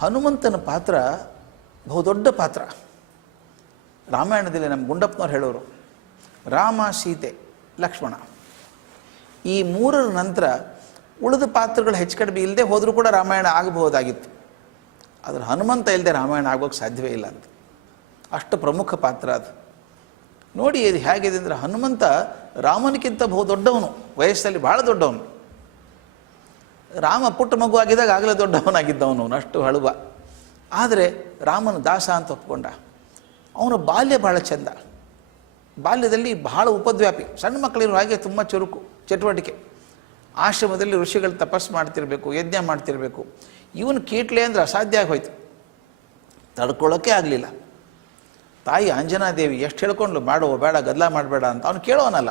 ಹನುಮಂತನ ಪಾತ್ರ ಬಹುದೊಡ್ಡ ಪಾತ್ರ. ರಾಮಾಯಣದಲ್ಲಿ ನಮ್ಮ ಗುಂಡಪ್ಪನವ್ರು ಹೇಳೋರು, ರಾಮ, ಸೀತೆ, ಲಕ್ಷ್ಮಣ. ಈ ಮೂರರ ನಂತರ ಉಳಿದ ಪಾತ್ರಗಳು ಹೆಚ್ಚು ಕಡಿಮೆ ಇಲ್ಲದೆ ಹೋದರೂ ಕೂಡ ರಾಮಾಯಣ ಆಗಬಹುದಾಗಿತ್ತು. ಆದರೆ ಹನುಮಂತ ಇಲ್ಲದೆ ರಾಮಾಯಣ ಆಗೋಕ್ಕೆ ಸಾಧ್ಯವೇ ಇಲ್ಲ ಅಂತ. ಅಷ್ಟು ಪ್ರಮುಖ ಪಾತ್ರ ಅದು. ನೋಡಿ ಇದು ಹೇಗಿದೆ ಅಂದರೆ ಹನುಮಂತ ರಾಮನಿಗಿಂತ ಬಹು ದೊಡ್ಡವನು, ವಯಸ್ಸಲ್ಲಿ ಭಾಳ ದೊಡ್ಡವನು. ರಾಮ ಪುಟ್ಟ ಮಗು ಆಗಿದ್ದಾಗ ಆಗಲೇ ದೊಡ್ಡವನಾಗಿದ್ದವನು ಅಷ್ಟು ಹಳುವ. ಆದರೆ ರಾಮನ ದಾಸ ಅಂತ ಒಪ್ಕೊಂಡ. ಅವನ ಬಾಲ್ಯ ಭಾಳ ಚೆಂದ. ಬಾಲ್ಯದಲ್ಲಿ ಬಹಳ ಉಪದ್ವ್ಯಾಪಿ. ಸಣ್ಣ ಮಕ್ಕಳಿರೋ ಹಾಗೆ ತುಂಬ ಚುರುಕು, ಚಟುವಟಿಕೆ. ಆಶ್ರಮದಲ್ಲಿ ಋಷಿಗಳು ತಪಸ್ಸು ಮಾಡ್ತಿರಬೇಕು, ಯಜ್ಞ ಮಾಡ್ತಿರಬೇಕು. ಇವನು ಕೀಟ್ಲೆ ಅಂದರೆ ಅಸಾಧ್ಯ ಆಗೋಯ್ತು. ತಡ್ಕೊಳ್ಳೋಕ್ಕೆ ಆಗಲಿಲ್ಲ. ತಾಯಿ ಅಂಜನಾದೇವಿ ಎಷ್ಟು ಹೇಳ್ಕೊಂಡ್ಲು, ಮಾಡುವ ಬೇಡ ಗದ್ದಲ ಮಾಡಬೇಡ ಅಂತ. ಅವನು ಕೇಳೋನಲ್ಲ.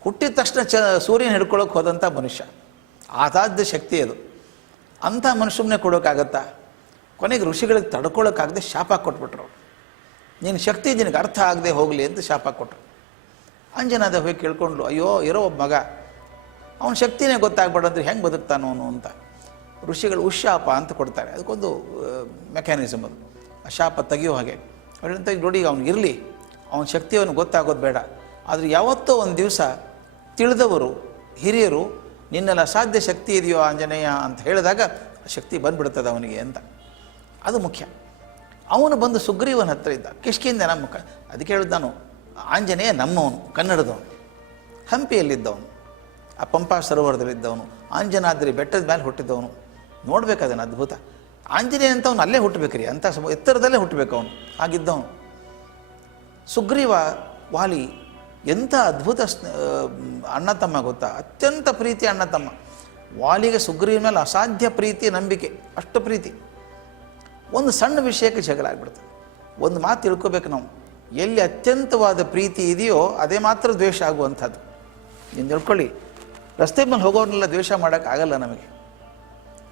ಹುಟ್ಟಿದ ತಕ್ಷಣ ಚ, ಸೂರ್ಯನ ಹಿಡ್ಕೊಳ್ಳೋಕೆ ಹೋದಂಥ ಮನುಷ್ಯ. ಅಸಾಧ್ಯ ಶಕ್ತಿ ಅದು. ಅಂಥ ಮನುಷ್ಯನೇ ಕೊಡೋಕ್ಕಾಗತ್ತಾ ಕೊನೆಗೆ ಋಷಿಗಳಿಗೆ ತಡ್ಕೊಳ್ಳೋಕ್ಕಾಗದೆ ಶಾಪ ಕೊಟ್ಬಿಟ್ರು ನೀನು ಶಕ್ತಿ ನಿನಗೆ ಅರ್ಥ ಆಗದೆ ಹೋಗಲಿ ಅಂತ ಶಾಪ ಕೊಟ್ಟರು ಅಂಜನಾದ ಹೋಗಿ ಕೇಳ್ಕೊಂಡ್ಲು, ಅಯ್ಯೋ, ಇರೋ ಒಬ್ಬ ಮಗ. ಅವನ ಶಕ್ತಿನೇ ಗೊತ್ತಾಗ್ಬೇಡಂದ್ರೆ ಹೆಂಗೆ ಬದುಕ್ತಾನೋ ಅವನು ಅಂತ. ಋಷಿಗಳು ಉಶಾಪ ಅಂತ ಕೊಡ್ತಾರೆ. ಅದಕ್ಕೊಂದು ಮೆಕ್ಯಾನಿಸಮ್ ಅದು. ಆ ಶಾಪ ತೆಗಿಯೋ ಹಾಗೆ. ಅವ್ರಂತ ನೋಡಿ ಇರಲಿ. ಅವನ ಶಕ್ತಿ ಅವನು ಗೊತ್ತಾಗೋದು ಬೇಡ. ಆದರೆ ಯಾವತ್ತೋ ಒಂದು ದಿವಸ ತಿಳಿದವರು, ಹಿರಿಯರು ನಿನ್ನಲ್ಲಿ ಅಸಾಧ್ಯ ಶಕ್ತಿ ಇದೆಯೋ ಆಂಜನೇಯ ಅಂತ ಹೇಳಿದಾಗ ಶಕ್ತಿ ಬಂದ್ಬಿಡ್ತದೆ ಅವನಿಗೆ ಅಂತ. ಅದು ಮುಖ್ಯ. ಅವನು ಬಂದು ಸುಗ್ರೀವನ ಹತ್ರ ಇದ್ದ. ಕಿಷ್ಕಿಂದ ನಮ್ಮ ಕ, ಅದಕ್ಕೆ ಹೇಳಿದ ನಾನು, ಆಂಜನೇಯ ನಮ್ಮವನು, ಕನ್ನಡದವನು. ಹಂಪಿಯಲ್ಲಿದ್ದವನು, ಆ ಪಂಪಾ ಸರೋವರದಲ್ಲಿದ್ದವನು, ಆಂಜನಾದ್ರಿ ಬೆಟ್ಟದ ಮೇಲೆ ಹುಟ್ಟಿದ್ದವನು ನೋಡ್ಬೇಕು ಅದನ್ನು ಅದ್ಭುತ. ಆಂಜನೇಯ ಅಂತ ಅವನು ಅಲ್ಲೇ ಹುಟ್ಟಬೇಕ್ರಿ ಸಮ, ಎತ್ತರದಲ್ಲೇ ಹುಟ್ಟಬೇಕು ಅವನು. ಹಾಗಿದ್ದವನು. ಸುಗ್ರೀವ ವಾಲಿ ಎಂಥ ಅದ್ಭುತ ಅಣ್ಣ ತಮ್ಮ ಗೊತ್ತಾ? ಅತ್ಯಂತ ಪ್ರೀತಿ ಅಣ್ಣ ತಮ್ಮ ವಾಲಿಗೆ ಸುಗ್ರೀವ ಮೇಲೆ ಅಸಾಧ್ಯ ಪ್ರೀತಿ, ನಂಬಿಕೆ, ಅಷ್ಟು ಪ್ರೀತಿ. ಒಂದು ಸಣ್ಣ ವಿಷಯಕ್ಕೆ ಜಗಳ ಆಗ್ಬಿಡ್ತದೆ. ಒಂದು ಮಾತು ತಿಳ್ಕೋಬೇಕು ನಾವು. ಎಲ್ಲಿ ಅತ್ಯಂತವಾದ ಪ್ರೀತಿ ಇದೆಯೋ ಅದೇ ಮಾತ್ರ ದ್ವೇಷ ಆಗುವಂಥದ್ದು. ನೀನು ತಿಳ್ಕೊಳ್ಳಿ. ರಸ್ತೆ ಮೇಲೆ ಹೋಗೋರ್ನೆಲ್ಲ ದ್ವೇಷ ಮಾಡೋಕ್ಕಾಗಲ್ಲ ನಮಗೆ.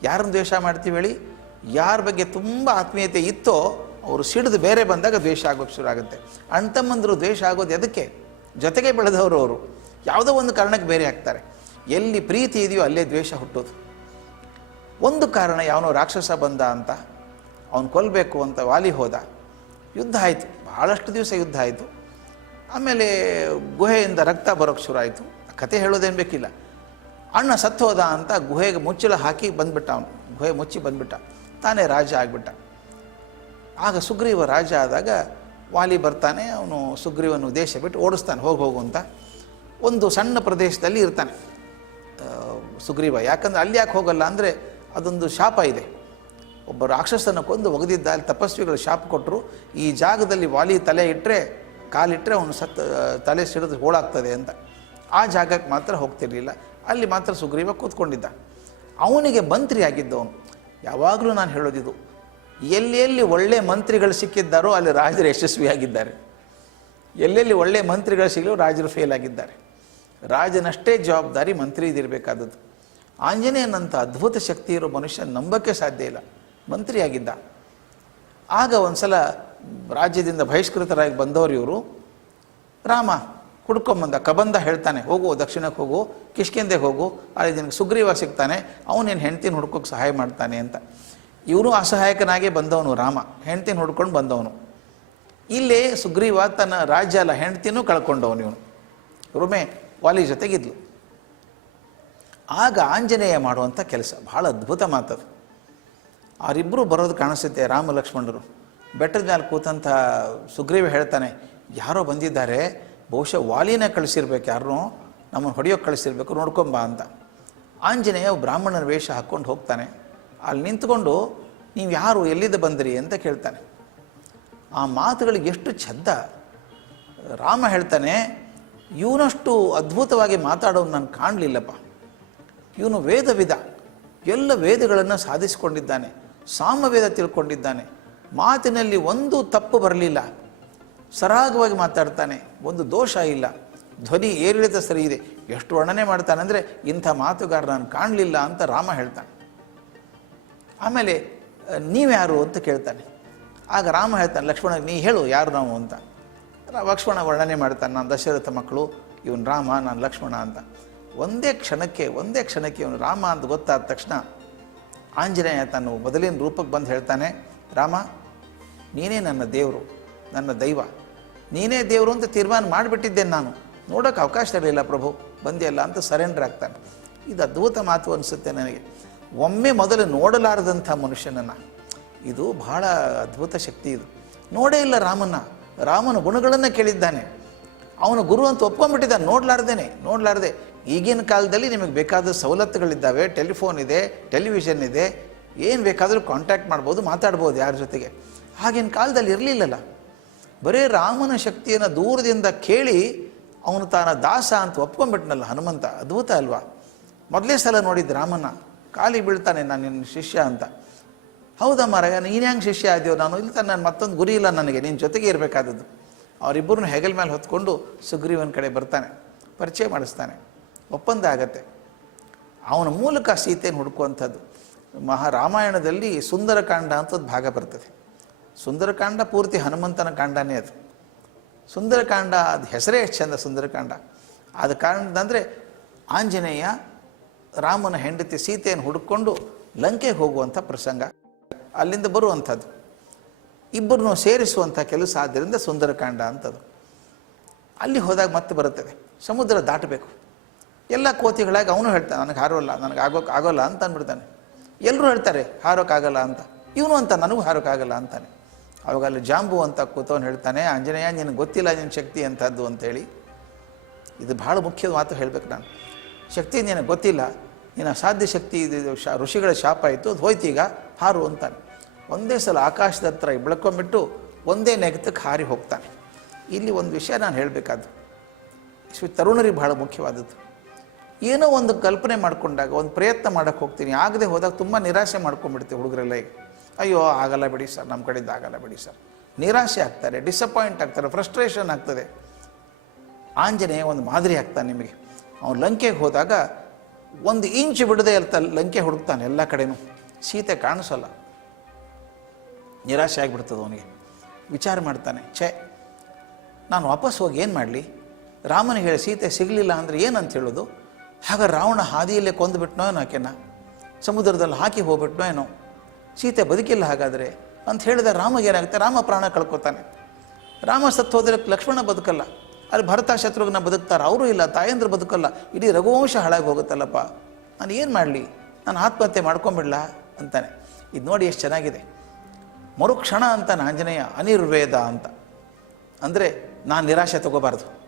ಯಾರನ್ನು ದ್ವೇಷ ಮಾಡ್ತೀವಿ ಹೇಳಿ? ಯಾರ ಬಗ್ಗೆ ತುಂಬ ಆತ್ಮೀಯತೆ ಇತ್ತೋ ಅವರು ಸಿಡಿದು ಬೇರೆ ಬಂದಾಗ ದ್ವೇಷ ಆಗೋಕ್ಕೆ ಶುರು ಆಗುತ್ತೆ. ಅಣ್ತಮ್ಮಂದರು ದ್ವೇಷ ಆಗೋದು ಎದಕ್ಕೆ? ಜೊತೆಗೆ ಬೆಳೆದವರು ಅವರು. ಯಾವುದೋ ಒಂದು ಕಾರಣಕ್ಕೆ ಬೇರೆ ಆಗ್ತಾರೆ. ಎಲ್ಲಿ ಪ್ರೀತಿ ಇದೆಯೋ ಅಲ್ಲೇ ದ್ವೇಷ ಹುಟ್ಟೋದು ಒಂದು ಕಾರಣ ಯಾವನೋ ರಾಕ್ಷಸ ಬಂದ ಅಂತ, ಅವನು ಕೊಲ್ಲಬೇಕು ಅಂತ ವಾಲಿ ಹೋದ. ಯುದ್ಧ ಆಯಿತು. ಭಾಳಷ್ಟು ದಿವಸ ಯುದ್ಧ ಆಯಿತು. ಆಮೇಲೆ ಗುಹೆಯಿಂದ ರಕ್ತ ಬರೋಕ್ಕೆ ಶುರು ಆಯಿತು ಕತೆ ಹೇಳೋದೇನು ಬೇಕಿಲ್ಲ. ಅಣ್ಣ ಸತ್ತೋದ ಅಂತ ಗುಹೆಗೆ ಮುಚ್ಚಳ ಹಾಕಿ ಬಂದ್ಬಿಟ್ಟ ಅವನು. ಗುಹೆ ಮುಚ್ಚಿ ಬಂದ್ಬಿಟ್ಟ. ತಾನೇ ರಾಜ ಆಗಿಬಿಟ್ಟ. ಆಗ ಸುಗ್ರೀವ ರಾಜ ಆದಾಗ ವಾಲಿ ಬರ್ತಾನೆ, ಅವನು ಸುಗ್ರೀವನು ದೇಶ ಬಿಟ್ಟು ಓಡಿಸ್ತಾನೆ, ಹೋಗಿ ಹೋಗು ಅಂತ. ಒಂದು ಸಣ್ಣ ಪ್ರದೇಶದಲ್ಲಿ ಇರ್ತಾನೆ. ಸುಗ್ರೀವ. ಯಾಕಂದ್ರೆ ಅಲ್ಲಿ ಯಾಕೆ ಹೋಗಲ್ಲ ಅಂದರೆ ಅದೊಂದು ಶಾಪ ಇದೆ. ಒಬ್ಬ ರಾಕ್ಷಸನ ಕೊಂದು ಒಗೆದಿದ್ದ ಅಲ್ಲಿ ತಪಸ್ವಿಗಳು ಶಾಪ ಕೊಟ್ಟರು ಈ ಜಾಗದಲ್ಲಿ ವಾಲಿ ತಲೆ ಇಟ್ಟರೆ ಕಾಲಿಟ್ಟರೆ ಅವನು ಸತ್ ತಲೆ ಸಿಡಿದು ಹೋಳಾಗ್ತದೆ ಅಂತ. ಆ ಜಾಗಕ್ಕೆ ಮಾತ್ರ ಹೋಗ್ತಿರಲಿಲ್ಲ. ಅಲ್ಲಿ ಮಾತ್ರ ಸುಗ್ರೀವ ಕೂತ್ಕೊಂಡಿದ್ದ. ಅವನಿಗೆ ಮಂತ್ರಿ ಆಗಿದ್ದವನು ಯಾವಾಗಲೂ ನಾನು ಹೇಳೋದಿದು ಎಲ್ಲಿ ಎಲ್ಲಿ ಒಳ್ಳೆ ಮಂತ್ರಿಗಳು ಸಿಕ್ಕಿದ್ದಾರೋ ಅಲ್ಲಿ ರಾಜರು ಯಶಸ್ವಿಯಾಗಿದ್ದಾರೆ. ಎಲ್ಲೆಲ್ಲಿ ಒಳ್ಳೆ ಮಂತ್ರಿಗಳು ಸಿಗಲು ರಾಜರು ಫೇಲ್ ಆಗಿದ್ದಾರೆ. ರಾಜನಷ್ಟೇ ಜವಾಬ್ದಾರಿ ಮಂತ್ರಿ ಇದಿರಬೇಕಾದದ್ದು ಆಂಜನೇಯನಂಥ ಅದ್ಭುತ ಶಕ್ತಿ ಇರೋ ಮನುಷ್ಯ ನಂಬಕ್ಕೆ ಸಾಧ್ಯ ಇಲ್ಲ. ಮಂತ್ರಿಯಾಗಿದ್ದ. ಆಗ ಒಂದ್ಸಲ ರಾಜ್ಯದಿಂದ ಬಹಿಷ್ಕೃತರಾಗಿ ಬಂದವರು ಇವರು. ರಾಮ, ಹುಡ್ಕೊಂಬಂದ ಕಬಂದ ಹೇಳ್ತಾನೆ, ಹೋಗು, ದಕ್ಷಿಣಕ್ಕೆ ಹೋಗು, ಕಿಷ್ಕೆಂದೆ ಹೋಗು, ಅಲ್ಲಿ ನಿನಗೆ ಸುಗ್ರೀವ ಸಿಗ್ತಾನೆ, ಅವನೇನು ಹೆಂಡ್ತಿನ ಹುಡ್ಕೋಕ್ಕೆ ಸಹಾಯ ಮಾಡ್ತಾನೆ ಅಂತ. ಇವನು ಅಸಹಾಯಕನಾಗೆ ಬಂದವನು ರಾಮ, ಹೆಂಡ್ತಿನ ಹುಡ್ಕೊಂಡು ಬಂದವನು. ಇಲ್ಲಿ ಸುಗ್ರೀವ ತನ್ನ ರಾಜ್ಯ ಅಲ್ಲ, ಹೆಂಡ್ತಿನೂ ಕಳ್ಕೊಂಡವನು ಇವನು. ರುಮೆ ವಾಲಿ ಜೊತೆಗಿದ್ಲು. ಆಗ ಆಂಜನೇಯ ಮಾಡುವಂಥ ಕೆಲಸ ಭಾಳ ಅದ್ಭುತ ಮಾತದು. ಅವರಿಬ್ಬರು ಬರೋದು ಕಾಣಿಸುತ್ತೆ ರಾಮ ಲಕ್ಷ್ಮಣರು ಬೆಟ್ಟದ ಮೇಲೆ ಕೂತಂಥ ಸುಗ್ರೀವ ಹೇಳ್ತಾನೆ, ಯಾರೋ ಬಂದಿದ್ದಾರೆ, ಬಹುಶಃ ವಾಲಿನ ಕಳಿಸಿರ್ಬೇಕು ಯಾರನ್ನೂ ನಮ್ಮನ್ನು ಹೊಡೆಯೋಕೆ ಕಳಿಸಿರ್ಬೇಕು ನೋಡ್ಕೊಂಬ ಅಂತ. ಆಂಜನೇಯ ಬ್ರಾಹ್ಮಣನ ವೇಷ ಹಾಕ್ಕೊಂಡು ಹೋಗ್ತಾನೆ. ಅಲ್ಲಿ ನಿಂತ್ಕೊಂಡು ನೀವು ಯಾರು, ಎಲ್ಲಿಂದ ಬಂದಿರಿ ಅಂತ ಕೇಳ್ತಾನೆ. ಆ ಮಾತುಗಳಿಗೆ ಎಷ್ಟು ಛದ್ದ ರಾಮ ಹೇಳ್ತಾನೆ, ಇವನಷ್ಟು ಅದ್ಭುತವಾಗಿ ಮಾತಾಡೋನು ನಾನು ಕಾಣಲಿಲ್ಲಪ್ಪ. ಇವನು ವೇದವಿದ. ಎಲ್ಲ ವೇದಗಳನ್ನು ಸಾಧಿಸಿಕೊಂಡಿದ್ದಾನೆ. ಸಾಮವೇದ ತಿಳ್ಕೊಂಡಿದ್ದಾನೆ. ಮಾತಿನಲ್ಲಿ ಒಂದು ತಪ್ಪು ಬರಲಿಲ್ಲ. ಸರಾಗವಾಗಿ ಮಾತಾಡ್ತಾನೆ. ಒಂದು ದೋಷ ಇಲ್ಲ. ಧ್ವನಿ ಏರಿಳಿತ ಸರಿ ಇದೆ. ಎಷ್ಟು ವರ್ಣನೆ ಮಾಡ್ತಾನೆ ಅಂದರೆ ಇಂಥ ಮಾತುಗಾರ ನಾನು ಕಾಣಲಿಲ್ಲ ಅಂತ ರಾಮ ಹೇಳ್ತಾನೆ. ಆಮೇಲೆ ನೀವ್ಯಾರು ಅಂತ ಕೇಳ್ತಾನೆ. ಆಗ ರಾಮ ಹೇಳ್ತಾನೆ, ಲಕ್ಷ್ಮಣ, ನೀ ಹೇಳು, ಯಾರು ನಾವು ಅಂತ. ಲಕ್ಷ್ಮಣ ವರ್ಣನೆ ಮಾಡ್ತಾನೆ, ನಾನು ದಶರಥ ಮಕ್ಕಳು, ಇವನು ರಾಮ, ನಾನು ಲಕ್ಷ್ಮಣ ಅಂತ. ಒಂದೇ ಕ್ಷಣಕ್ಕೆ ಒಂದೇ ಕ್ಷಣಕ್ಕೆ ಇವನು ರಾಮ ಅಂತ ಗೊತ್ತಾದ ತಕ್ಷಣ, ಆಂಜನೇಯ ತಾನು ಮೊದಲಿನ ರೂಪಕ್ಕೆ ಬಂದು ಹೇಳ್ತಾನೆ, ರಾಮ, ನೀನೇ ನನ್ನ ದೇವರು, ನನ್ನ ದೈವ. ನೀನೇ ದೇವರು ಅಂತ ತೀರ್ಮಾನ ಮಾಡಿಬಿಟ್ಟಿದ್ದೇನೆ ನಾನು. ನೋಡೋಕೆ ಅವಕಾಶ ಇರಲಿಲ್ಲ ಪ್ರಭು ಬಂದಿಲ್ಲ ಅಂತ ಸರೆಂಡರ್ ಆಗ್ತಾನೆ. ಇದು ಅದ್ಭುತ ಮಾತು ಅನಿಸುತ್ತೆ ನನಗೆ. ಒಮ್ಮೆ ಮೊದಲು ನೋಡಲಾರದಂಥ ಮನುಷ್ಯನನ್ನು. ಇದು ಬಹಳ ಅದ್ಭುತ ಶಕ್ತಿ ಇದು. ನೋಡೇ ಇಲ್ಲ ರಾಮನ ರಾಮನ ಗುಣಗಳನ್ನು ಕೇಳಿದ್ದಾನೆ. ಅವನು ಗುರು ಅಂತ ಒಪ್ಕೊಂಡ್ಬಿಟ್ಟಿದ್ದಾನೆ, ನೋಡ್ಲಾರ್ದೇನೆ, ನೋಡ್ಲಾರ್ದೆ. ಈಗಿನ ಕಾಲದಲ್ಲಿ ನಿಮಗೆ ಬೇಕಾದ ಸವಲತ್ತುಗಳಿದ್ದಾವೆ, ಟೆಲಿಫೋನ್ ಇದೆ, ಟೆಲಿವಿಷನ್ ಇದೆ, ಏನು ಬೇಕಾದರೂ ಕಾಂಟ್ಯಾಕ್ಟ್ ಮಾಡ್ಬೋದು, ಮಾತಾಡ್ಬೋದು ಯಾರ ಜೊತೆಗೆ. ಆಗಿನ ಕಾಲದಲ್ಲಿ ಇರಲಿಲ್ಲಲ್ಲ. ಬರೀ ರಾಮನ ಶಕ್ತಿಯನ್ನು ದೂರದಿಂದ ಕೇಳಿ ಅವನು ತಾನ ದಾಸ ಅಂತ ಒಪ್ಕೊಂಡ್ಬಿಟ್ನಲ್ಲ ಹನುಮಂತ. ಅದ್ಭುತ ಅಲ್ವಾ? ಮೊದಲೇ ಸಲ ನೋಡಿದ್ದು ರಾಮನ ಕಾಲಿ ಬೀಳ್ತಾನೆ ನಾನು ನಿನ್ನ ಶಿಷ್ಯ ಅಂತ. ಹೌದಾ ಮಾರಾಯ, ನೀನು ಹೆಂಗೆ ಶಿಷ್ಯ ಆದ್ಯೋ ನಾನು ಇಲ್ಲ ತಾನೆ ನಾನು ಮತ್ತೊಂದು ಗುರಿ ಇಲ್ಲ ನನಗೆ ನಿನ್ನ ಜೊತೆಗೆ ಇರಬೇಕಾದದ್ದು. ಅವರಿಬ್ಬರನ್ನು ಹೆಗಲ ಮೇಲೆ ಹೊತ್ಕೊಂಡು ಸುಗ್ರೀವನ ಕಡೆ ಬರ್ತಾನೆ, ಪರಿಚಯ ಮಾಡಿಸ್ತಾನೆ, ಒಪ್ಪಂದ ಆಗತ್ತೆ. ಅವನ ಮೂಲಕ ಸೀತೆಯನ್ನು ಹುಡುಕುವಂಥದ್ದು. ಮಹಾರಾಮಾಯಣದಲ್ಲಿ ಸುಂದರಕಾಂಡ ಅಂತದ್ದು ಭಾಗ ಬರ್ತದೆ. ಸುಂದರಕಾಂಡ ಪೂರ್ತಿ ಹನುಮಂತನ ಕಾಂಡನೇ ಅದು. ಸುಂದರಕಾಂಡ, ಅದು ಹೆಸರೇ ಎಷ್ಟು ಚಂದ ಸುಂದರಕಾಂಡ. ಆದ ಕಾರಣದಂದರೆ ಆಂಜನೇಯ ರಾಮನ ಹೆಂಡತಿ ಸೀತೆಯನ್ನು ಹುಡುಕೊಂಡು ಲಂಕೆಗೆ ಹೋಗುವಂಥ ಪ್ರಸಂಗ. ಅಲ್ಲಿಂದ ಬರುವಂಥದ್ದು. ಇಬ್ಬರನ್ನು ಸೇರಿಸುವಂಥ ಕೆಲಸ ಆದ್ದರಿಂದ ಸುಂದರಕಾಂಡ ಅಂಥದ್ದು ಅಲ್ಲಿ ಹೋದಾಗ ಮತ್ತೆ ಬರುತ್ತದೆ. ಸಮುದ್ರ ದಾಟಬೇಕು. ಎಲ್ಲ ಕೋತಿಗಳಾಗಿ ಅವನು ಹೇಳ್ತಾನೆ, ನನಗೆ ಹಾರೋಲ್ಲ, ನನಗೆ ಆಗೋಕೆ ಆಗೋಲ್ಲ ಅಂತ ಅಂದ್ಬಿಡ್ತಾನೆ. ಎಲ್ಲರೂ ಹೇಳ್ತಾರೆ, ಹಾರೋಕ್ಕಾಗಲ್ಲ ಅಂತ. ಇವನು ಅಂತ, ನನಗೂ ಹಾರೋಕ್ಕಾಗಲ್ಲ ಅಂತಾನೆ. ಅವಾಗ ಅಲ್ಲಿ ಜಾಂಬು ಅಂತ ಕೂತವನು ಹೇಳ್ತಾನೆ, ಆಂಜನೇಯ, ನಿನಗೆ ಗೊತ್ತಿಲ್ಲ ನಿನ್ನ ಶಕ್ತಿ ಅಂತದ್ದು ಅಂತೇಳಿ. ಇದು ಭಾಳ ಮುಖ್ಯದ ಮಾತು ಹೇಳಬೇಕು ನಾನು. ಶಕ್ತಿ ನಿನಗೆ ಗೊತ್ತಿಲ್ಲ ನಿನ್ನ ಅಸಾಧ್ಯ ಶಕ್ತಿ ಇದು ಶಾ ಋಷಿಗಳ ಶಾಪ ಆಯಿತು ಅದು ಹೋಯ್ತು ಈಗ, ಹಾರು ಅಂತಾನೆ. ಒಂದೇ ಸಲ ಆಕಾಶದ ಹತ್ರ ಬೆಳ್ಕೊಂಬಿಟ್ಟು ಒಂದೇ ನೆಗತಕ್ಕೆ ಹಾರಿ ಹೋಗ್ತಾನೆ. ಇಲ್ಲಿ ಒಂದು ವಿಷಯ ನಾನು ಹೇಳಬೇಕಾದ್ದು. ಶ್ರೀ ತರುಣರಿಗೆ ಬಹಳ ಮುಖ್ಯವಾದದ್ದು. ಏನೋ ಒಂದು ಕಲ್ಪನೆ ಮಾಡಿಕೊಂಡಾಗ, ಒಂದು ಪ್ರಯತ್ನ ಮಾಡೋಕ್ಕೆ ಹೋಗ್ತೀನಿ, ಆಗದೆ ಹೋದಾಗ ತುಂಬ ನಿರಾಶೆ ಮಾಡ್ಕೊಂಡ್ಬಿಡ್ತೀವಿ ಹುಡುಗರೆಲ್ಲ ಈಗ. ಅಯ್ಯೋ, ಆಗಲ್ಲ ಬಿಡಿ ಸರ್, ನಮ್ಮ ಕಡೆಯಿಂದ ಆಗಲ್ಲ ಬಿಡಿ ಸರ್. ನಿರಾಶೆ ಆಗ್ತಾರೆ ಡಿಸಪಾಯಿಂಟ್ ಆಗ್ತಾರೆ ಫ್ರಸ್ಟ್ರೇಷನ್ ಆಗ್ತದೆ. ಆಂಜನೇಯ ಒಂದು ಮಾದರಿ ಆಗ್ತಾನೆ ನಿಮಗೆ. ಅವನು ಲಂಕೆಗೆ ಹೋದಾಗ ಒಂದು ಇಂಚು ಬಿಡದೆ ಇರ್ತ ಲಂಕೆ ಹುಡುಕ್ತಾನೆ ಎಲ್ಲ ಕಡೆನೂ. ಸೀತೆ ಕಾಣಿಸಲ್ಲ. ನಿರಾಶೆ ಆಗಿಬಿಡ್ತದೆ ಅವನಿಗೆ. ವಿಚಾರ ಮಾಡ್ತಾನೆ, ಛೇ, ನಾನು ವಾಪಸ್ ಹೋಗಿ ಏನು ಮಾಡಲಿ? ರಾಮನಿಗೆ ಹೇಳಿ, ಸೀತೆ ಸಿಗಲಿಲ್ಲ ಅಂದರೆ ಏನಂತ ಹೇಳೋದು? ಹಾಗೆ ರಾವಣ ಹಾದಿಯಲ್ಲೇ ಕೊಂದುಬಿಟ್ನೋ ಏನೋ ಆಕೆನ? ಸಮುದ್ರದಲ್ಲಿ ಹಾಕಿ ಹೋಗ್ಬಿಟ್ನೋ ಏನೋ? ಸೀತೆ ಬದುಕಿಲ್ಲ ಹಾಗಾದರೆ ಅಂತ ಹೇಳಿದ ರಾಮಗೆ ಏನಾಗುತ್ತೆ ರಾಮ ಪ್ರಾಣ ಕಳ್ಕೊತಾನೆ. ರಾಮ ಸತ್ತು ಹೋದರೆ ಲಕ್ಷ್ಮಣ ಬದುಕಲ್ಲ. ಅಲ್ಲಿ ಭರತ ಶತ್ರುಘ್ನ ಬದುಕ್ತಾರೆ. ಅವರು ಇಲ್ಲ, ತಾಯಂದ್ರು ಬದುಕಲ್ಲ. ಇಡೀ ರಘುವಂಶ ಹಾಳಾಗಿ ಹೋಗುತ್ತಲ್ಲಪ್ಪ. ನಾನು ಏನು ಮಾಡಲಿ? ನಾನು ಆತ್ಮಹತ್ಯೆ ಮಾಡ್ಕೊಂಬಿಡ್ಲಾ ಅಂತಾನೆ. ಇದು ನೋಡಿ ಎಷ್ಟು ಚೆನ್ನಾಗಿದೆ. ಮರುಕ್ಷಣ ಅಂತ ಆಂಜನೇಯ, ಅನಿರ್ವೇದ ಅಂತ. ಅಂದರೆ ನಾನು ನಿರಾಶೆ ತಗೋಬಾರ್ದು.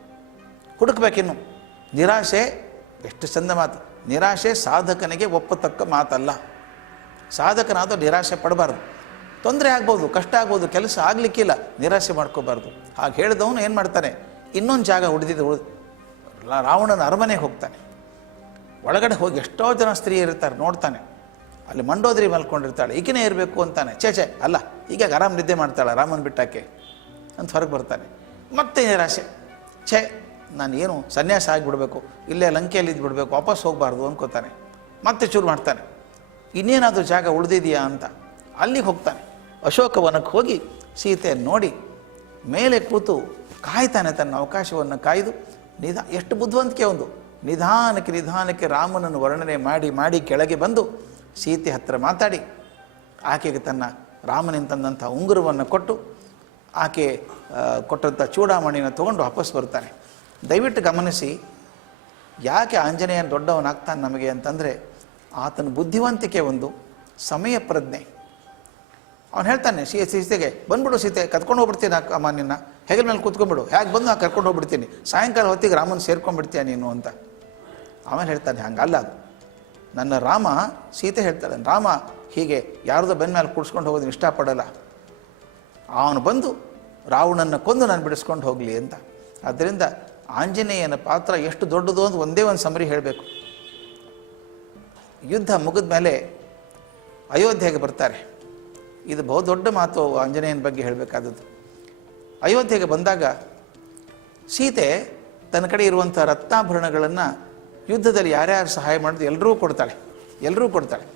ಹುಡುಕ್ಬೇಕಿನ್ನು. ನಿರಾಶೆ, ಎಷ್ಟು ಚಂದ ಮಾತು. ನಿರಾಶೆ ಸಾಧಕನಿಗೆ ಒಪ್ಪತಕ್ಕ ಮಾತಲ್ಲ. ಸಾಧಕನಾದ ನಿರಾಶೆ ಪಡಬಾರ್ದು. ತೊಂದರೆ ಆಗ್ಬೋದು, ಕಷ್ಟ ಆಗ್ಬೋದು, ಕೆಲಸ ಆಗಲಿಕ್ಕಿಲ್ಲ. ನಿರಾಶೆ ಮಾಡ್ಕೋಬಾರ್ದು. ಹಾಗೆ ಹೇಳಿದವನು ಏನು ಮಾಡ್ತಾನೆ? ಇನ್ನೊಂದು ಜಾಗ ಉಳಿದಿದ್ದು ಉಳಿದು ರಾವಣನ ಅರಮನೆಗೆ ಹೋಗ್ತಾನೆ. ಒಳಗಡೆ ಹೋಗಿ ಎಷ್ಟೋ ಜನ ಸ್ತ್ರೀ ಇರ್ತಾರೆ, ನೋಡ್ತಾನೆ. ಅಲ್ಲಿ ಮಂಡೋದ್ರಿ ಮಲ್ಕೊಂಡಿರ್ತಾಳೆ, ಈಗಿನೇ ಇರಬೇಕು ಅಂತಾನೆ. ಛೇ ಛೇ, ಅಲ್ಲ ಈಗ ಆರಾಮ್ ನಿದ್ದೆ ಮಾಡ್ತಾಳೆ ರಾಮನ್ ಬಿಟ್ಟಾಕೆ ಅಂತ ಹೊರಗೆ ಬರ್ತಾನೆ. ಮತ್ತೆ ನಿರಾಶೆ ಛೇ, ನಾನು ಏನು ಸನ್ಯಾಸ ಆಗಿಬಿಡ್ಬೇಕು, ಇಲ್ಲೇ ಲಂಕೆಯಲ್ಲಿ ಇದ್ಬಿಡ್ಬೇಕು, ವಾಪಸ್ ಹೋಗಬಾರ್ದು ಅನ್ಕೋತಾನೆ. ಮತ್ತೆ ಚೂರು ಮಾಡ್ತಾನೆ. ಇನ್ನೇನಾದರೂ ಜಾಗ ಉಳಿದಿದೆಯಾ ಅಂತ ಅಲ್ಲಿಗೆ ಹೋಗ್ತಾನೆ. ಅಶೋಕವನಕ್ಕೆ ಹೋಗಿ ಸೀತೆಯನ್ನು ನೋಡಿ, ಮೇಲೆ ಕೂತು ಕಾಯ್ತಾನೆ ತನ್ನ ಅವಕಾಶವನ್ನು ಕಾಯ್ದು ನಿಧಾ, ಎಷ್ಟು ಬುದ್ಧಿವಂತಿಕೆ ಒಂದು. ನಿಧಾನಕ್ಕೆ ನಿಧಾನಕ್ಕೆ ರಾಮನನ್ನು ವರ್ಣನೆ ಮಾಡಿ ಮಾಡಿ ಕೆಳಗೆ ಬಂದು ಸೀತೆ ಹತ್ತಿರ ಮಾತಾಡಿ. ಆಕೆಗೆ ತನ್ನ ರಾಮನಿಂದ ತಂದಂಥ ಉಂಗುರವನ್ನು ಕೊಟ್ಟು ಆಕೆ ಕೊಟ್ಟಂಥ ಚೂಡಾಮಣಿಯನ್ನು ತೊಗೊಂಡು ವಾಪಸ್ ಬರ್ತಾನೆ ದಯವಿಟ್ಟು ಗಮನಿಸಿ, ಯಾಕೆ ಆಂಜನೇಯ ದೊಡ್ಡವನಾಗ್ತಾನೆ ನಮಗೆ ಅಂತಂದರೆ ಆತನ ಬುದ್ಧಿವಂತಿಕೆ ಒಂದು ಸಮಯ ಪ್ರಜ್ಞೆ. ಅವನು ಹೇಳ್ತಾನೆ ಸೀತೆಗೆ ಬಂದ್ಬಿಡು ಸೀತೆ ಕದ್ಕೊಂಡು ಹೋಗ್ಬಿಡ್ತೀನಿ ಅಮ್ಮ ನಿನ್ನ? ಹೆಗಲ ಮೇಲೆ ಕೂತ್ಕೊಂಡ್ಬಿಡು. ಹೇಗೆ ಬಂದು ನಾನು ಕರ್ಕೊಂಡು ಹೋಗ್ಬಿಡ್ತೀನಿ? ಸಾಯಂಕಾಲ ಹೊತ್ತಿಗೆ ರಾಮನ ಸೇರ್ಕೊಂಡ್ಬಿಡ್ತೀಯ ನೀನು ಅಂತ. ಆಮೇಲೆ ಹೇಳ್ತಾನೆ, ಹಂಗಲ್ಲ ಅದು. ನನ್ನ ರಾಮ ಸೀತೆ ಹೇಳ್ತಾಳೆ ರಾಮ ಹೀಗೆ ಯಾರ್ದೋ ಬೆನ್ನ ಮೇಲೆ ಕೂಡಿಸ್ಕೊಂಡು ಹೋಗೋದನ್ನ ಇಷ್ಟಪಡಲ್ಲ. ಅವನು ಬಂದು ರಾವಣನ ಕೊಂದು ನಾನು ಬಿಡಿಸ್ಕೊಂಡು ಹೋಗಲಿ ಅಂತ. ಆದ್ದರಿಂದ ಆಂಜನೇಯನ ಪಾತ್ರ ಎಷ್ಟು ದೊಡ್ಡದು ಅಂತ ಒಂದೇ ಒಂದು ಸಮರಿ ಹೇಳಬೇಕು. ಯುದ್ಧ ಮುಗಿದ ಮೇಲೆ ಅಯೋಧ್ಯೆಗೆ ಬರ್ತಾರೆ. ಇದು ಬಹು ದೊಡ್ಡ ಮಾತು ಆಂಜನೇಯನ ಬಗ್ಗೆ ಹೇಳಬೇಕಾದದ್ದು. ಅಯೋಧ್ಯೆಗೆ ಬಂದಾಗ ಸೀತೆ ತನ್ನ ಕಡೆ ಇರುವಂಥ ರತ್ನಾಭರಣಗಳನ್ನು ಯುದ್ಧದಲ್ಲಿ ಯಾರ್ಯಾರು ಸಹಾಯ ಮಾಡಿದ್ರು ಎಲ್ಲರೂ ಕೊಡ್ತಾಳೆ ಎಲ್ಲರೂ ಕೊಡ್ತಾಳೆ.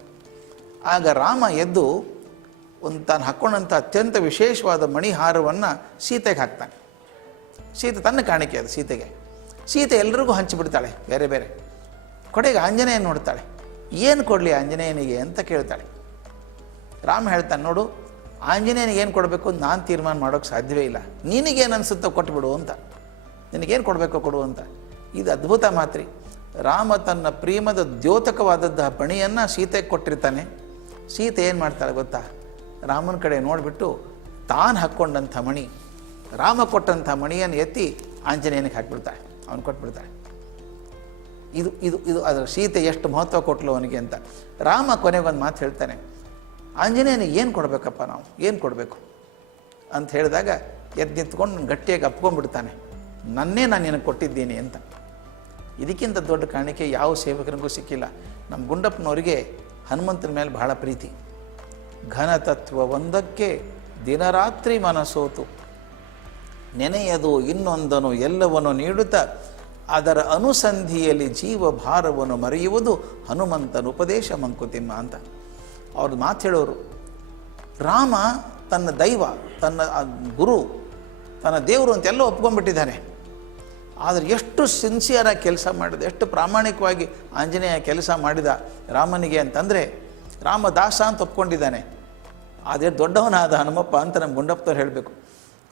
ಆಗ ರಾಮ ಎದ್ದು ಒಂದು ತಾನು ಹಾಕ್ಕೊಂಡಂಥ ಅತ್ಯಂತ ವಿಶೇಷವಾದ ಮಣಿಹಾರವನ್ನು ಸೀತೆಗೆ ಹಾಕ್ತಾನೆ. ಸೀತೆ ತನ್ನ ಕಾಣಿಕೆ ಅದು ಸೀತೆಗೆ. ಸೀತೆ ಎಲ್ರಿಗೂ ಹಂಚಿಬಿಡ್ತಾಳೆ ಬೇರೆ ಬೇರೆ. ಕೊಡೆಗೆ ಆಂಜನೇಯ ನೋಡ್ತಾಳೆ, ಏನು ಕೊಡಲಿ ಆಂಜನೇಯನಿಗೆ ಅಂತ ಕೇಳ್ತಾಳೆ. ರಾಮ ಹೇಳ್ತಾನೆ, ನೋಡು ಆಂಜನೇಯನಿಗೆ ಏನು ಕೊಡಬೇಕು? ಅಂತ ನಾನು ತೀರ್ಮಾನ ಮಾಡೋಕ್ಕೆ ಸಾಧ್ಯವೇ ಇಲ್ಲ. ನಿನಗೇನು ಅನಿಸುತ್ತೋ ಕೊಟ್ಬಿಡು ಅಂತ. ನಿನಗೇನು ಕೊಡಬೇಕೋ ಕೊಡು ಅಂತ. ಇದು ಅದ್ಭುತ ಮಾತ್ರಿ. ರಾಮ ತನ್ನ ಪ್ರೇಮದ ದ್ಯೋತಕವಾದದ್ದು ಬಣಿಯನ್ನು ಸೀತೆಗೆ ಕೊಟ್ಟಿರ್ತಾನೆ. ಸೀತೆ ಏನು ಮಾಡ್ತಾಳೆ ಗೊತ್ತಾ? ರಾಮನ ಕಡೆ ನೋಡಿಬಿಟ್ಟು ತಾನು ಹಾಕ್ಕೊಂಡಂಥ ಮಣಿ, ರಾಮ ಕೊಟ್ಟಂಥ ಮಣಿಯನ್ನು ಎತ್ತಿ ಆಂಜನೇಯನಿಗೆ ಹಾಕ್ಬಿಡ್ತಾಳೆ. ಅವನು ಕೊಟ್ಬಿಡ್ತಾಳೆ. ಇದು ಇದು ಇದು, ಅದರ ಸೀತೆ ಎಷ್ಟು ಮಹತ್ವ ಕೊಟ್ಲು ಅವನಿಗೆ ಅಂತ. ರಾಮ ಕೊನೆಗೊಂದು ಮಾತು ಹೇಳ್ತಾನೆ. ಆಂಜನೇಯನಿಗೆ ಏನು ಕೊಡಬೇಕಪ್ಪ ನಾವು? ಏನು ಕೊಡಬೇಕು? ಅಂತ ಹೇಳಿದಾಗ ಎದ್ದು ನಿಂತ್ಕೊಂಡು ಗಟ್ಟಿಯಾಗಿ ಅಪ್ಕೊಂಡ್ಬಿಡ್ತಾನೆ. ನನ್ನೇ ನಾನು ನಿನಗೆ ಕೊಟ್ಟಿದ್ದೀನಿ ಅಂತ. ಇದಕ್ಕಿಂತ ದೊಡ್ಡ ಕಾಣಿಕೆ ಯಾವ ಸೇವಕನಿಗೂ ಸಿಕ್ಕಿಲ್ಲ. ನಮ್ಮ ಗುಂಡಪ್ಪನವರಿಗೆ ಹನುಮಂತನ ಮೇಲೆ ಬಹಳ ಪ್ರೀತಿ. ಘನತತ್ವ ಒಂದಕ್ಕೆ ದಿನರಾತ್ರಿ ಮನಸೋತು. ನೆನೆಯದು ಇನ್ನೊಂದನು ಎಲ್ಲವನ್ನು ನೀಡುತ್ತಾ, ಅದರ ಅನುಸಂಧಿಯಲ್ಲಿ ಜೀವ ಭಾರವನ್ನು ಮರೆಯುವುದು ಹನುಮಂತನ ಉಪದೇಶ ಮಂಕುತಿಮ್ಮ ಅಂತ. ಅವ್ರು ಮಾತು ಹೇಳೋರು. ರಾಮ ತನ್ನ ದೈವ, ತನ್ನ ಗುರು, ತನ್ನ ದೇವರು ಅಂತೆಲ್ಲ ಒಪ್ಕೊಂಡ್ಬಿಟ್ಟಿದ್ದಾನೆ. ಆದರೆ ಎಷ್ಟು ಸಿನ್ಸಿಯರಾಗಿ ಕೆಲಸ ಮಾಡಿದ, ಎಷ್ಟು ಪ್ರಾಮಾಣಿಕವಾಗಿ ಆಂಜನೇಯ ಕೆಲಸ ಮಾಡಿದ ರಾಮನಿಗೆ ಅಂತಂದರೆ, ರಾಮ ದಾಸ ಅಂತ ಒಪ್ಕೊಂಡಿದ್ದಾನೆ. ಆದರೆ ದೊಡ್ಡವನಾದ ಹನುಮಪ್ಪ ಅಂತ ನಮ್ಮ ಗುಂಡಪ್ಪನವ್ರು ಹೇಳಬೇಕು.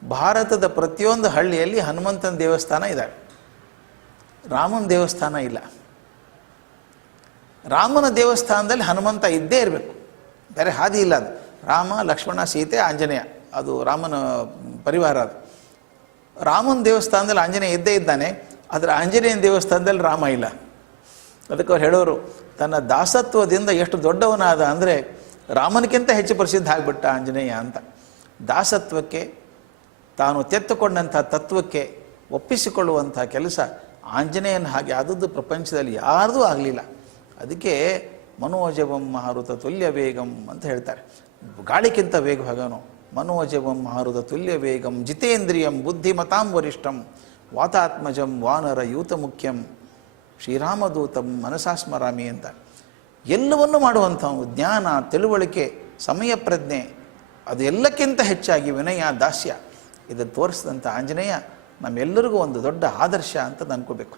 ಭಾರತದ ಪ್ರತಿಯೊಂದು ಹಳ್ಳಿಯಲ್ಲಿ ಹನುಮಂತನ ದೇವಸ್ಥಾನ ಇದೆ. ರಾಮನ ದೇವಸ್ಥಾನ ಇಲ್ಲ. ರಾಮನ ದೇವಸ್ಥಾನದಲ್ಲಿ ಹನುಮಂತ ಇದ್ದೇ ಇರಬೇಕು. ಬೇರೆ ಹಾದಿ ಇಲ್ಲ ಅದು. ರಾಮ, ಲಕ್ಷ್ಮಣ, ಸೀತೆ, ಆಂಜನೇಯ. ಅದು ರಾಮನ ಪರಿವಾರ ಅದು. ರಾಮನ ದೇವಸ್ಥಾನದಲ್ಲಿ ಆಂಜನೇಯ ಇದ್ದೇ ಇದ್ದಾನೆ, ಆದರೆ ಆಂಜನೇಯನ ದೇವಸ್ಥಾನದಲ್ಲಿ ರಾಮ ಇಲ್ಲ. ಅದಕ್ಕೆ ಅವ್ರು ಹೇಳೋರು, ತನ್ನ ದಾಸತ್ವದಿಂದ ಎಷ್ಟು ದೊಡ್ಡವನಾದ ಅಂದರೆ ರಾಮನಿಗಿಂತ ಹೆಚ್ಚು ಪ್ರಸಿದ್ಧ ಆಗಿಬಿಟ್ಟ ಆಂಜನೇಯ ಅಂತ. ದಾಸತ್ವಕ್ಕೆ, ತಾನು ತೆತ್ತುಕೊಂಡಂಥ ತತ್ವಕ್ಕೆ ಒಪ್ಪಿಸಿಕೊಳ್ಳುವಂಥ ಕೆಲಸ ಆಂಜನೇಯನ ಹಾಗೆ ಆದದ್ದು ಪ್ರಪಂಚದಲ್ಲಿ ಯಾರ್ದೂ ಆಗಲಿಲ್ಲ. ಅದಕ್ಕೆ ಮನೋಜವಂ ಮಹಾರುತ ತುಲ್ಯ ವೇಗಂ ಅಂತ ಹೇಳ್ತಾರೆ. ಗಾಳಿಗಿಂತ ವೇಗವಾಗನು ಮನೋಜವಂ ಮಾರುತ ತುಲ್ಯ ವೇಗಂ ಜಿತೇಂದ್ರಿಯಂ ಬುದ್ಧಿಮತಾಂ ವರಿಷ್ಠಂ ವಾತಾತ್ಮಜಂ ವಾನರ ಯೂತ ಮುಖ್ಯಂ ಶ್ರೀರಾಮದೂತಂ ಮನಸಾಸ್ಮರಾಮಿ ಅಂತ. ಎಲ್ಲವನ್ನು ಮಾಡುವಂಥ ಜ್ಞಾನ, ತಿಳುವಳಿಕೆ, ಸಮಯ ಪ್ರಜ್ಞೆ ಅದು ಎಲ್ಲಕ್ಕಿಂತ ಹೆಚ್ಚಾಗಿ ವಿನಯ, ದಾಸ್ಯ. ಇದನ್ನು ತೋರಿಸಿದಂಥ ಆಂಜನೇಯ ನಮ್ಮೆಲ್ಲರಿಗೂ ಒಂದು ದೊಡ್ಡ ಆದರ್ಶ ಅಂತ ಅನ್ಕೋಬೇಕು